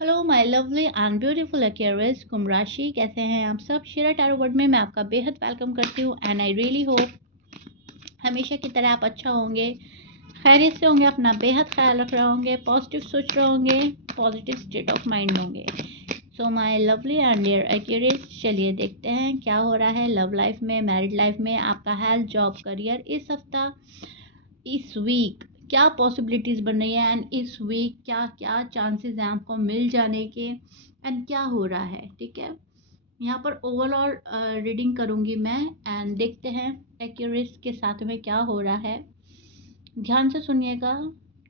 Hello my lovely and beautiful Aquarius कुंभ राशि, कैसे हैं आप सब। शिरा टैरो वर्ड में मैं आपका बेहद वेलकम करती हूँ एंड आई रियली होप हमेशा की तरह आप अच्छा होंगे, खैरियत से होंगे, अपना बेहद ख्याल रख रहे होंगे, पॉजिटिव सोच रहे होंगे, पॉजिटिव स्टेट ऑफ माइंड होंगे। So my lovely and dear Aquarius, चलिए देखते हैं क्या हो रहा है लव लाइफ में, मैरिड लाइफ में, आपका हेल्थ, जॉब, करियर इस हफ्ता, इस वीक क्या पॉसिबिलिटीज़ बन रही है एंड इस वीक क्या क्या चांसेस हैं आपको मिल जाने के एंड क्या हो रहा है। ठीक है, यहाँ पर ओवरऑल रीडिंग करूँगी मैं एंड देखते हैं एक्यूरेस के साथ में क्या हो रहा है। ध्यान से सुनिएगा,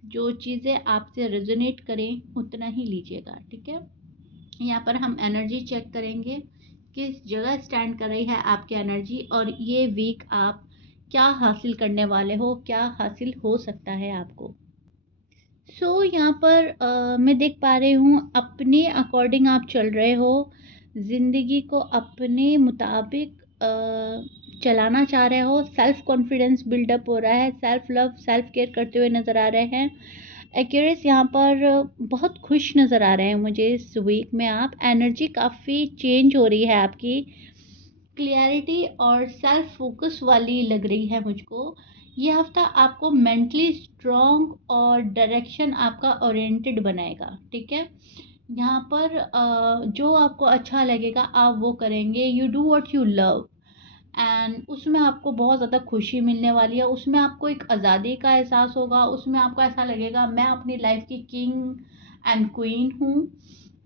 जो चीज़ें आपसे रेजोनेट करें उतना ही लीजिएगा। ठीक है, यहाँ पर हम एनर्जी चेक करेंगे, किस जगह स्टैंड कर रही है आपकी एनर्जी और ये वीक आप क्या हासिल करने वाले हो, क्या हासिल हो सकता है आपको। यहाँ पर मैं देख पा रही हूँ अपने अकॉर्डिंग आप चल रहे हो, ज़िंदगी को अपने मुताबिक चलाना चाह रहे हो, सेल्फ कॉन्फिडेंस बिल्डअप हो रहा है, सेल्फ लव, सेल्फ केयर करते हुए नज़र आ रहे हैं। एक्यूरेस यहाँ पर बहुत खुश नज़र आ रहे हैं मुझे इस वीक में। आप एनर्जी काफ़ी चेंज हो रही है आपकी, क्लियरिटी और सेल्फ फोकस वाली लग रही है मुझको। ये हफ्ता आपको मेंटली स्ट्रॉन्ग और डायरेक्शन आपका ओरिएंटेड बनाएगा। ठीक है, यहाँ पर जो आपको अच्छा लगेगा आप वो करेंगे। You do what you love and उसमें आपको बहुत ज़्यादा खुशी मिलने वाली है, उसमें आपको एक आज़ादी का एहसास होगा, उसमें आपको ऐसा लगेगा मैं अपनी लाइफ की किंग एंड क्वीन हूँ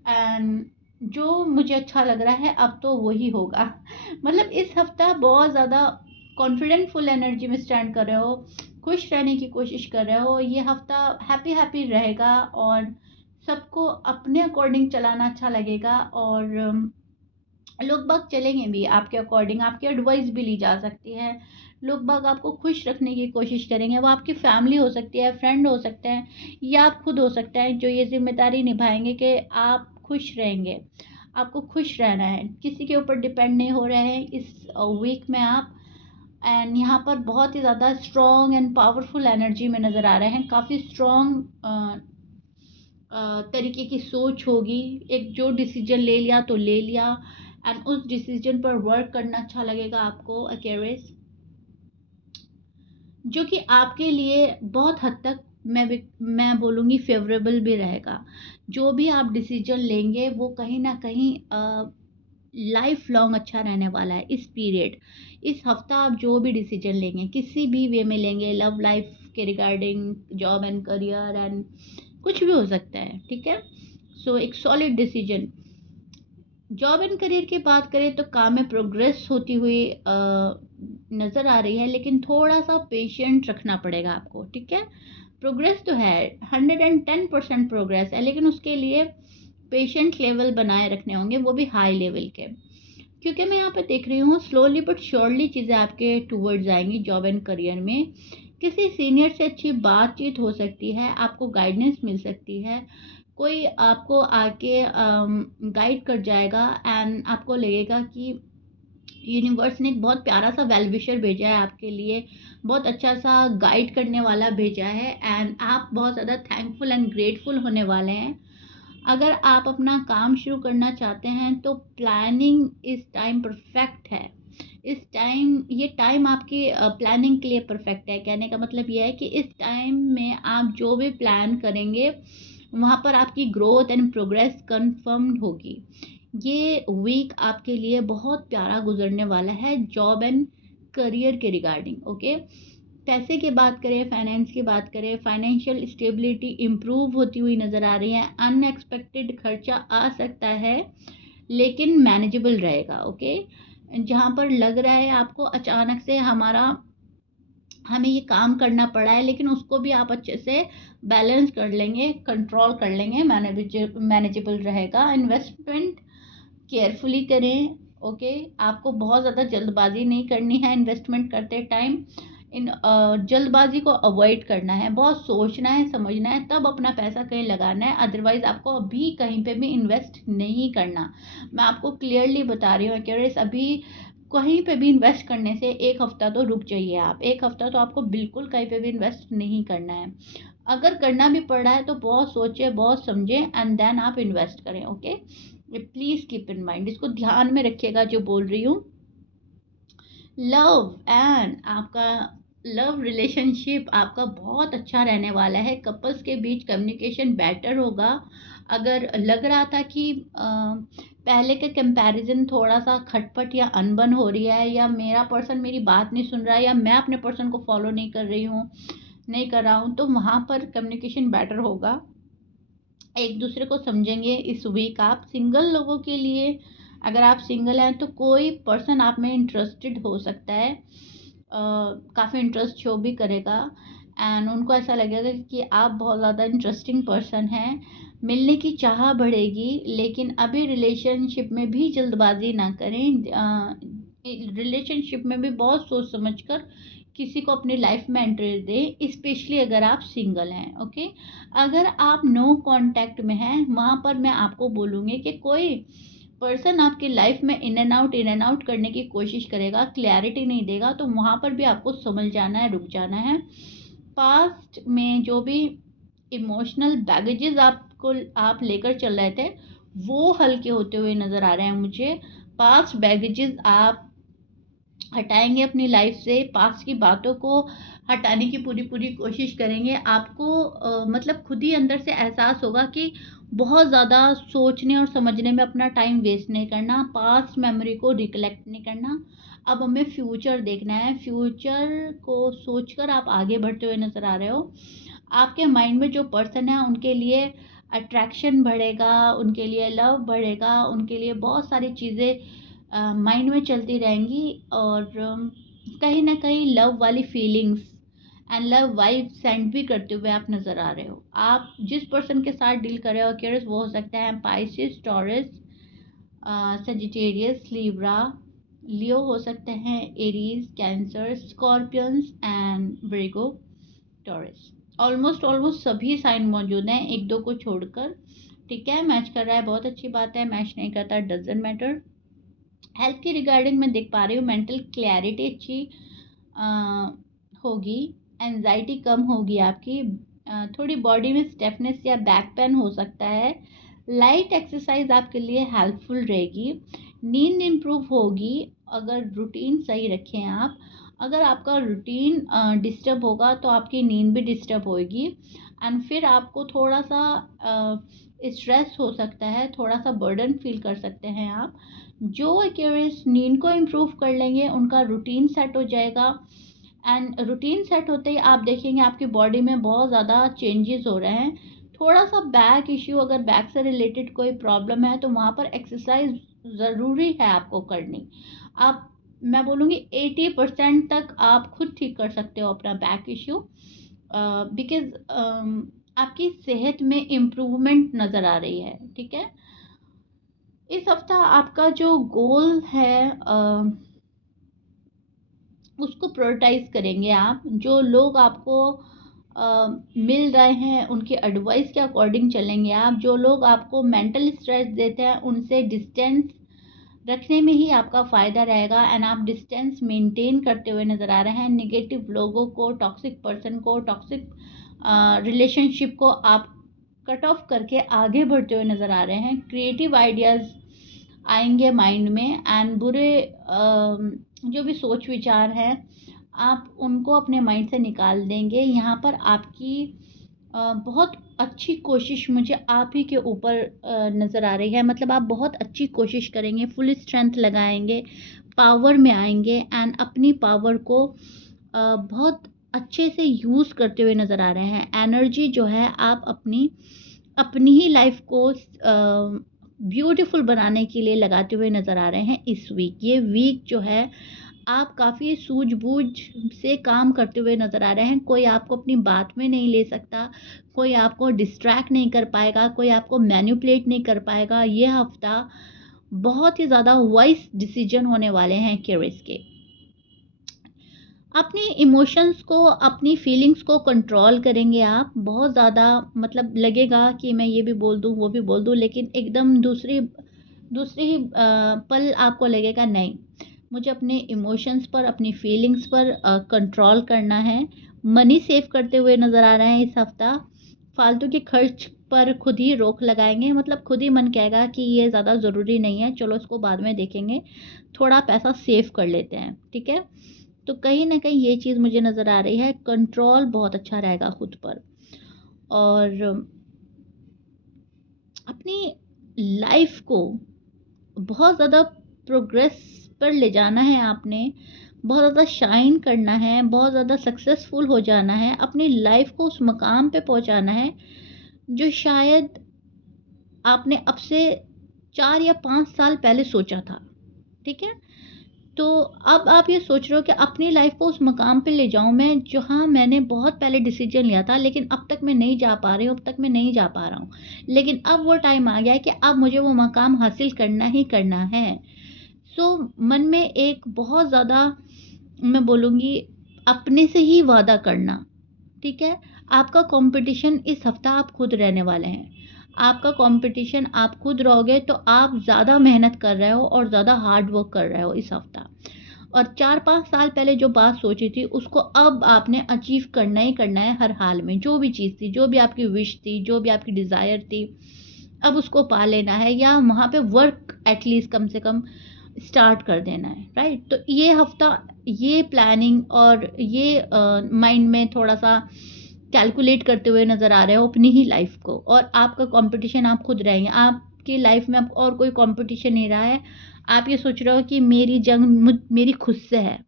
एंड जो मुझे अच्छा लग रहा है अब तो वही होगा। मतलब इस हफ्ता बहुत ज़्यादा कॉन्फिडेंट फुल एनर्जी में स्टैंड कर रहे हो, खुश रहने की कोशिश कर रहे हो। ये हफ्ता हैप्पी हैप्पी रहेगा और सबको अपने अकॉर्डिंग चलाना अच्छा लगेगा और लोग बाग चलेंगे भी आपके अकॉर्डिंग, आपकी एडवाइस भी ली जा सकती है। लोग बाग आपको खुश रखने की कोशिश करेंगे, वो आपकी फैमिली हो सकती है, फ्रेंड हो सकते हैं या आप खुद हो सकते हैं जो ये जिम्मेदारी निभाएंगे कि आप खुश रहेंगे। आपको खुश रहना है, किसी के ऊपर डिपेंड नहीं हो रहे हैं इस वीक में आप। एंड यहाँ पर बहुत ही ज़्यादा स्ट्रॉन्ग एंड पावरफुल एनर्जी में नज़र आ रहे हैं, काफ़ी स्ट्रॉन्ग तरीके की सोच होगी। एक जो डिसीजन ले लिया तो ले लिया एंड उस डिसीजन पर वर्क करना अच्छा लगेगा आपको एक्वेरियस, जो कि आपके लिए बहुत हद तक मैं बोलूँगी फेवरेबल भी रहेगा। जो भी आप डिसीजन लेंगे वो कहीं ना कहीं लाइफ लॉन्ग अच्छा रहने वाला है। इस पीरियड, इस हफ्ता आप जो भी डिसीजन लेंगे किसी भी वे में लेंगे, लव लाइफ के regarding, job and career and कुछ भी हो सकता है। ठीक है, एक solid decision. Job and career की बात करें तो काम में प्रोग्रेस होती हुई नज़र आ रही है, लेकिन थोड़ा सा पेशेंट रखना पड़ेगा आपको। ठीक है, प्रोग्रेस तो है, 110% प्रोग्रेस है, लेकिन उसके लिए पेशेंट लेवल बनाए रखने होंगे, वो भी हाई लेवल के। क्योंकि मैं यहाँ पे देख रही हूँ स्लोली बट श्योरली चीज़ें आपके टूवर्ड्स आएंगी जॉब एंड करियर में। किसी सीनियर से अच्छी बातचीत हो सकती है, आपको गाइडेंस मिल सकती है, कोई आपको आके गाइड कर जाएगा एंड आपको लगेगा कि यूनिवर्स ने एक बहुत प्यारा सा वेल विशर भेजा है आपके लिए, बहुत अच्छा सा गाइड करने वाला भेजा है एंड आप बहुत ज़्यादा थैंकफुल एंड ग्रेटफुल होने वाले हैं। अगर आप अपना काम शुरू करना चाहते हैं तो प्लानिंग इस टाइम परफेक्ट है। इस टाइम, ये टाइम आपकी प्लानिंग के लिए परफेक्ट है। कहने का मतलब ये है कि इस टाइम में आप जो भी प्लान करेंगे वहाँ पर आपकी ग्रोथ एंड प्रोग्रेस कंफर्म होगी। ये वीक आपके लिए बहुत प्यारा गुजरने वाला है जॉब एंड करियर के रिगार्डिंग। ओके, पैसे की बात करें, फाइनेंस की बात करें, फाइनेंशियल स्टेबिलिटी इम्प्रूव होती हुई नज़र आ रही है। अनएक्सपेक्टेड खर्चा आ सकता है लेकिन मैनेजेबल रहेगा। ओके, जहाँ पर लग रहा है आपको अचानक से हमें ये काम करना पड़ा है, लेकिन उसको भी आप अच्छे से बैलेंस कर लेंगे, कंट्रोल कर लेंगे, मैनेजेबल रहेगा। इन्वेस्टमेंट केयरफुली करें। ओके, आपको बहुत ज़्यादा जल्दबाजी नहीं करनी है इन्वेस्टमेंट करते टाइम। जल्दबाजी को अवॉइड करना है, बहुत सोचना है, समझना है, तब अपना पैसा कहीं लगाना है। अदरवाइज आपको अभी कहीं पे भी इन्वेस्ट नहीं करना। मैं आपको क्लियरली बता रही हूँ कि अभी कहीं पे भी इन्वेस्ट करने से एक हफ्ता तो रुक जाइए आप। एक हफ्ता तो आपको बिल्कुल कहीं पे भी इन्वेस्ट नहीं करना है। अगर करना भी पड़ रहा है तो बहुत सोचे, बहुत समझे एंड देन आप इन्वेस्ट करें। Okay, please keep in mind, इसको ध्यान में रखिएगा जो बोल रही हूँ। लव एंड आपका लव रिलेशनशिप आपका बहुत अच्छा रहने वाला है। कपल्स के बीच कम्युनिकेशन बेटर होगा। अगर लग रहा था कि पहले के कंपैरिजन थोड़ा सा खटपट या अनबन हो रही है, या मेरा पर्सन मेरी बात नहीं सुन रहा है, या मैं अपने पर्सन को फॉलो नहीं कर रही हूँ, नहीं कर रहा हूँ, तो वहाँ पर कम्युनिकेशन बेटर होगा, एक दूसरे को समझेंगे। इस वीक आप सिंगल लोगों के लिए, अगर आप सिंगल हैं तो कोई पर्सन आप में इंटरेस्टेड हो सकता है, काफ़ी इंटरेस्ट शो भी करेगा एंड उनको ऐसा लगेगा कि आप बहुत ज़्यादा इंटरेस्टिंग पर्सन हैं, मिलने की चाह बढ़ेगी। लेकिन अभी रिलेशनशिप में भी जल्दबाजी ना करें, रिलेशनशिप में भी बहुत सोच समझ कर किसी को अपनी लाइफ में एंट्री दें, स्पेशली अगर आप सिंगल हैं। ओके, अगर आप नो कांटेक्ट में हैं, वहाँ पर मैं आपको बोलूँगी कि कोई पर्सन आपकी लाइफ में इन एंड आउट करने की कोशिश करेगा, क्लैरिटी नहीं देगा, तो वहाँ पर भी आपको समझ जाना है, रुक जाना है। पास्ट में जो भी इमोशनल बैगेजेस आपको आप लेकर चल रहे थे, वो हल्के होते हुए नज़र आ रहे हैं मुझे। पास्ट बैगेजेस आप हटाएंगे अपनी लाइफ से, पास्ट की बातों को हटाने की पूरी पूरी कोशिश करेंगे। आपको मतलब खुद ही अंदर से एहसास होगा कि बहुत ज़्यादा सोचने और समझने में अपना टाइम वेस्ट नहीं करना, पास्ट मेमोरी को रिकलेक्ट नहीं करना। अब हमें फ्यूचर देखना है, फ्यूचर को सोचकर आप आगे बढ़ते हुए नज़र आ रहे हो। आपके माइंड में जो पर्सन है उनके लिए अट्रैक्शन बढ़ेगा, उनके लिए लव बढ़ेगा, उनके लिए बहुत सारी चीज़ें माइंड में चलती रहेंगी, और कहीं ना कहीं लव वाली feelings and love vibe send भी करते हुए आप नज़र आ रहे हो। आप जिस पर्सन के साथ डील कर रहे हो क्यूरियस, वो हो सकता है Pisces, Taurus, Sagittarius, Libra, Leo हो सकते हैं, Aries, Cancer, Scorpions and Virgo, Taurus. Almost सभी साइन मौजूद हैं, एक दो को छोड़कर। ठीक है, मैच कर रहा है बहुत अच्छी बात है, मैच नहीं करता डजेंट मैटर। हेल्थ की रिगार्डिंग मैं देख पा रही हूँ, मेंटल क्लैरिटी अच्छी होगी, एंजाइटी कम होगी आपकी, थोड़ी बॉडी में स्टेफनेस या बैक पेन हो सकता है। लाइट एक्सरसाइज आपके लिए हेल्पफुल रहेगी। नींद इम्प्रूव होगी अगर रूटीन सही रखें आप। अगर आपका रूटीन डिस्टर्ब होगा तो आपकी नींद भी डिस्टर्ब होगी एंड फिर आपको थोड़ा सा स्ट्रेस हो सकता है, थोड़ा सा बर्डन फील कर सकते हैं आप। जो एक्यूरेस नींद को इम्प्रूव कर लेंगे उनका रूटीन सेट हो जाएगा एंड रूटीन सेट होते ही आप देखेंगे आपकी बॉडी में बहुत ज़्यादा चेंजेस हो रहे हैं। थोड़ा सा बैक इश्यू, अगर बैक से रिलेटेड कोई प्रॉब्लम है तो वहाँ पर एक्सरसाइज ज़रूरी है आपको करनी। आप, मैं बोलूँगी 80% तक आप खुद ठीक कर सकते हो अपना बैक इश्यू, बिकॉज आपकी सेहत में इम्प्रूवमेंट नज़र आ रही है। ठीक है, इस हफ्ता आपका जो गोल है उसको प्रायोरिटाइज करेंगे आप। जो लोग आपको मिल रहे हैं उनके एडवाइस के अकॉर्डिंग चलेंगे आप। जो लोग आपको मेंटल स्ट्रेस देते हैं उनसे डिस्टेंस रखने में ही आपका फ़ायदा रहेगा एंड आप डिस्टेंस मेंटेन करते हुए नज़र आ रहे हैं। नेगेटिव लोगों को, टॉक्सिक पर्सन को, टॉक्सिक रिलेशनशिप को आप कट ऑफ करके आगे बढ़ते हुए नज़र आ रहे हैं। क्रिएटिव आइडियाज़ आएंगे माइंड में एंड बुरे जो भी सोच विचार हैं आप उनको अपने माइंड से निकाल देंगे। यहाँ पर आपकी बहुत अच्छी कोशिश मुझे आप ही के ऊपर नज़र आ रही है। मतलब आप बहुत अच्छी कोशिश करेंगे, फुल स्ट्रेंथ लगाएंगे, पावर में आएंगे एंड अपनी पावर को बहुत अच्छे से यूज़ करते हुए नज़र आ रहे हैं। एनर्जी जो है आप अपनी ही लाइफ को ब्यूटीफुल बनाने के लिए लगाते हुए नज़र आ रहे हैं इस वीक। ये वीक जो है आप काफ़ी सूझबूझ से काम करते हुए नज़र आ रहे हैं। कोई आपको अपनी बात में नहीं ले सकता, कोई आपको डिस्ट्रैक्ट नहीं कर पाएगा, कोई आपको मैनिपुलेट नहीं कर पाएगा। ये हफ्ता बहुत ही ज़्यादा वाइज डिसीजन होने वाले हैं एक्वेरियस के। अपने इमोशंस को, अपनी फीलिंग्स को कंट्रोल करेंगे आप। बहुत ज़्यादा मतलब लगेगा कि मैं ये भी बोल दूँ, वो भी बोल दूँ, लेकिन एकदम दूसरी ही पल आपको लगेगा नहीं, मुझे अपने इमोशंस पर, अपनी फीलिंग्स पर कंट्रोल करना है। मनी सेव करते हुए नज़र आ रहे हैं इस हफ्ता। फालतू के खर्च पर खुद ही रोक लगाएँगे, मतलब खुद ही मन कहेगा कि ये ज़्यादा ज़रूरी नहीं है, चलो इसको बाद में देखेंगे, थोड़ा पैसा सेव कर लेते हैं, ठीक है? तो कहीं न कहीं ये चीज़ मुझे नज़र आ रही है, कंट्रोल बहुत अच्छा रहेगा खुद पर। और अपनी लाइफ़ को बहुत ज़्यादा प्रोग्रेस पर ले जाना है आपने, बहुत ज़्यादा शाइन करना है, बहुत ज़्यादा सक्सेसफुल हो जाना है, अपनी लाइफ़ को उस मकाम पे पहुँचाना है, जो शायद आपने अब से 4 या 5 साल पहले सोचा था, ठीक है? तो अब आप ये सोच रहे हो कि अपनी लाइफ़ को उस मकाम पे ले जाऊँ मैं, जहाँ मैंने बहुत पहले डिसीज़न लिया था, लेकिन अब तक मैं नहीं जा पा रही हूँ, अब तक मैं नहीं जा पा रहा हूँ। लेकिन अब वो टाइम आ गया है कि अब मुझे वो मकाम हासिल करना ही करना है। सो मन में एक बहुत ज़्यादा, मैं बोलूँगी, अपने से ही वादा करना, ठीक है? आपका कॉम्पिटिशन इस हफ्ता आप खुद रहने वाले हैं। आपका कॉम्पिटिशन आप खुद रहोगे, तो आप ज़्यादा मेहनत कर रहे हो और ज़्यादा हार्ड वर्क कर रहे हो इस हफ्ता। और 4-5 साल पहले जो बात सोची थी, उसको अब आपने अचीव करना ही करना है हर हाल में। जो भी चीज़ थी, जो भी आपकी विश थी, जो भी आपकी डिज़ायर थी, अब उसको पा लेना है, या वहाँ पे वर्क एट लीस्ट कम से कम स्टार्ट कर देना है, राइट? तो ये हफ्ता ये प्लानिंग और ये माइंड में थोड़ा-सा कैलकुलेट करते हुए नज़र आ रहे हो अपनी ही लाइफ़ को, और आपका कॉम्पिटिशन आप खुद रहेंगे। आपकी लाइफ़ में अब और कोई कॉम्पिटिशन नहीं रहा है। आप ये सोच रहे हो कि मेरी जंग मेरी खुद से है,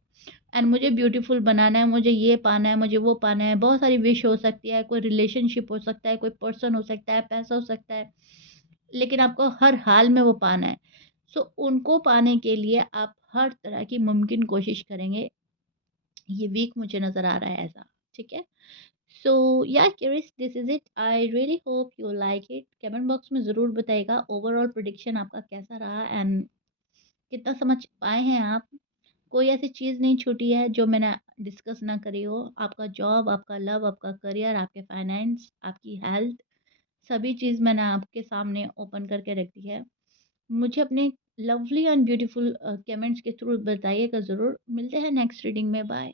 एंड मुझे ब्यूटीफुल बनाना है, मुझे ये पाना है, मुझे वो पाना है। बहुत सारी विश हो सकती है, कोई रिलेशनशिप हो सकता है, कोई पर्सन हो सकता है, पैसा हो सकता है, लेकिन आपको हर हाल में वो पाना है। सो उनको पाने के लिए आप हर तरह की मुमकिन कोशिश करेंगे। ये वीक मुझे नज़र आ रहा है ऐसा, ठीक है? सो या curious, this is it. I really hope you like it. Comment box में ज़रूर बताइएगा ओवरऑल प्रेडिक्शन आपका कैसा रहा, एंड कितना समझ पाए हैं आप। कोई ऐसी चीज़ नहीं छूटी है जो मैंने डिस्कस ना करी हो। आपका जॉब, आपका लव, आपका करियर, आपके फाइनेंस, आपकी हेल्थ, सभी चीज़ मैंने आपके सामने ओपन करके रख दी है। मुझे अपने लवली एंड ब्यूटीफुल कमेंट्स के थ्रू बताइएगा ज़रूर। मिलते हैं नेक्स्ट रीडिंग में। बाय।